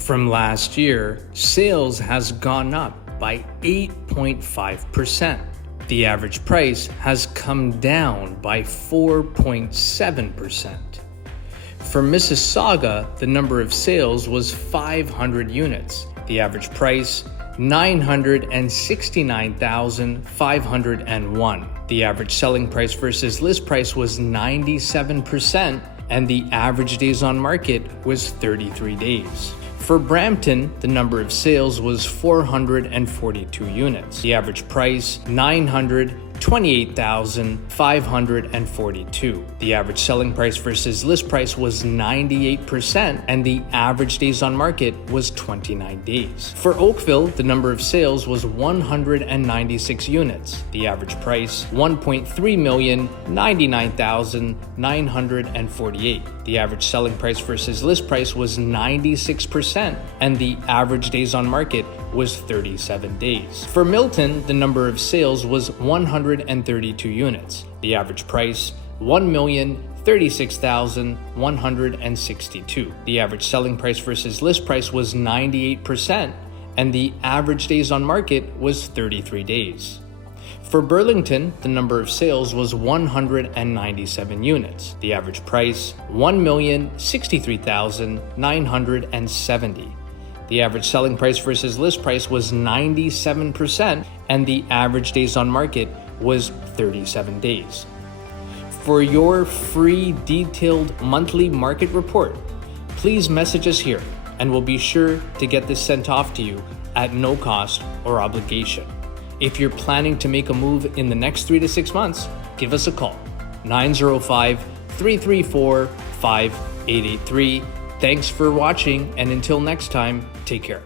From last year, sales has gone up by 8.5%. The average price has come down by 4.7%. For Mississauga, the number of sales was 500 units. The average price, $969,501. The average selling price versus list price was 97%, and the average days on market was 33 days. For Brampton, the number of sales was 442 units. The average price, $928,542. The average selling price versus list price was 98%, and the average days on market was 29 days. For Oakville, the number of sales was 196 units. The average price, $1,399,948. The average selling price versus list price was 96%, and the average days on market was 37 days. For Milton, the number of sales was 132 units. The average price, $1,036,162. The average selling price versus list price was 98%, and the average days on market was 33 days. For Burlington, the number of sales was 197 units. The average price, $1,063,970. The average selling price versus list price was 97%, and the average days on market was 37 days. For your free detailed monthly market report, please message us here, and we'll be sure to get this sent off to you at no cost or obligation. If you're planning to make a move in the next 3 to 6 months, give us a call, 905-334-5883. Thanks for watching, and until next time, take care.